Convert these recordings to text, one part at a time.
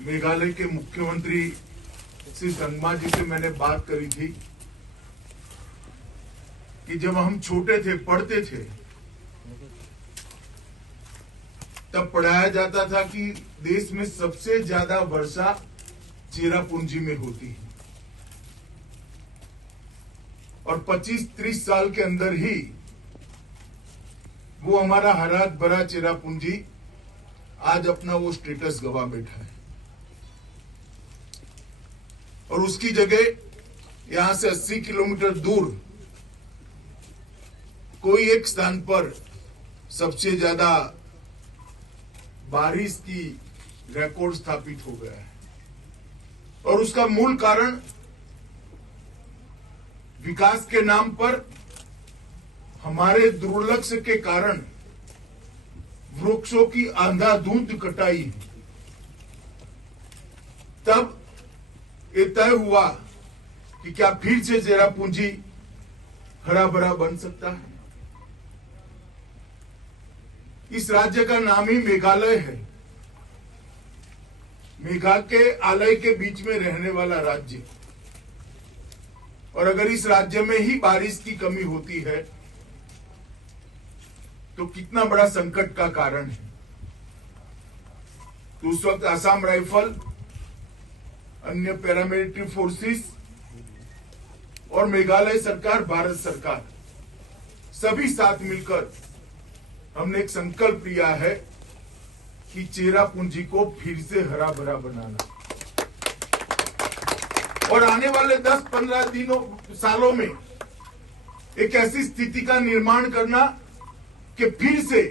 मेघालय के मुख्यमंत्री श्री संगमा जी से मैंने बात करी थी कि जब हम छोटे थे, पढ़ते थे, तब पढ़ाया जाता था कि देश में सबसे ज्यादा वर्षा चेरापूंजी में होती है और 25-30 साल के अंदर ही वो हमारा हरा भरा चेरापूंजी आज अपना वो स्टेटस गवा बैठा है और उसकी जगह यहां से 80 किलोमीटर दूर कोई एक स्थान पर सबसे ज्यादा बारिश की रिकॉर्ड स्थापित हो गया है और उसका मूल कारण विकास के नाम पर हमारे दुर्लक्ष्य के कारण वृक्षों की अंधाधुंध कटाई है। तब ये तय हुआ कि क्या फिर से चेरापूंजी हरा भरा बन सकता है। इस राज्य का नाम ही मेघालय है, मेघा के आलय के बीच में रहने वाला राज्य, और अगर इस राज्य में ही बारिश की कमी होती है तो कितना बड़ा संकट का कारण है। तो उस वक्त असम राइफल, अन्य पैरामिलिट्री फोर्सेस और मेघालय सरकार, भारत सरकार सभी साथ मिलकर हमने एक संकल्प लिया है कि चेरापूंजी को फिर से हरा भरा बनाना और आने वाले 10-15 सालों में एक ऐसी स्थिति का निर्माण करना कि फिर से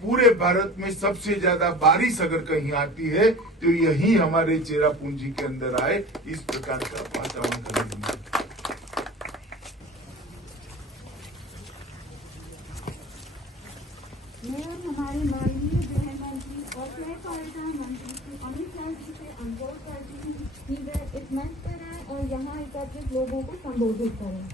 पूरे भारत में सबसे ज्यादा बारिश अगर कहीं आती है तो यही हमारे चेरापूंजी के अंदर आए, इस प्रकार का वातावरण करेंगे। हमारे माननीय गृह मंत्री और सह पर्यटन मंत्री श्री अमित शाह जी से अनुरोध करती हूँ कि वे इस मंच पर आए और यहाँ एकत्रित लोगों को संबोधित करें।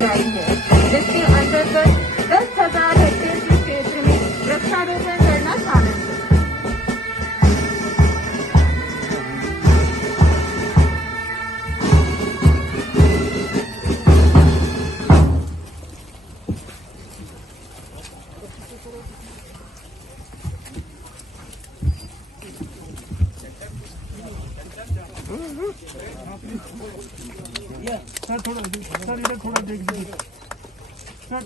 जिसके अंतर्गत 10,000 हेक्टेयर के क्षेत्र में वृक्षारोपण करना शामिल है। सर थोड़ा सर इधर थोड़ा देख दीजिए सर।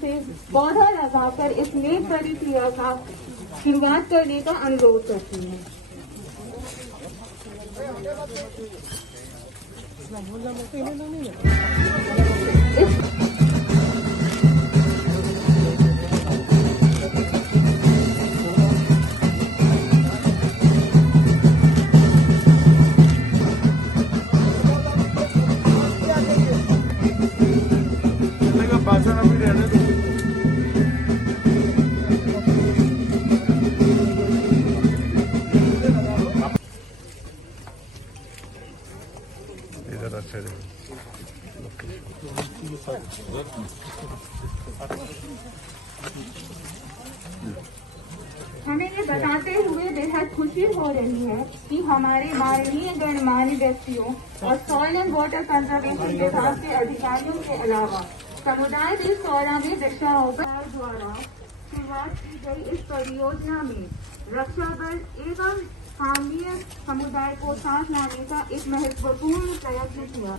से पौधा लगाकर इस नेक भरी क्रिया का शुरुआत करने का अनुरोध करती हूँ। हमें ये बताते हुए बेहद खुशी हो रही है कि हमारे माननीय गणमान्य व्यक्तियों और सॉइल एंड वाटर कंजर्वेशन विभाग के अधिकारियों के अलावा समुदाय भी सौरा में वृक्षारोपण द्वारा शुरुआत की गई इस परियोजना में रक्षा बल एवं स्थानीय समुदाय को साथ लाने का एक महत्वपूर्ण प्रयत्न किया।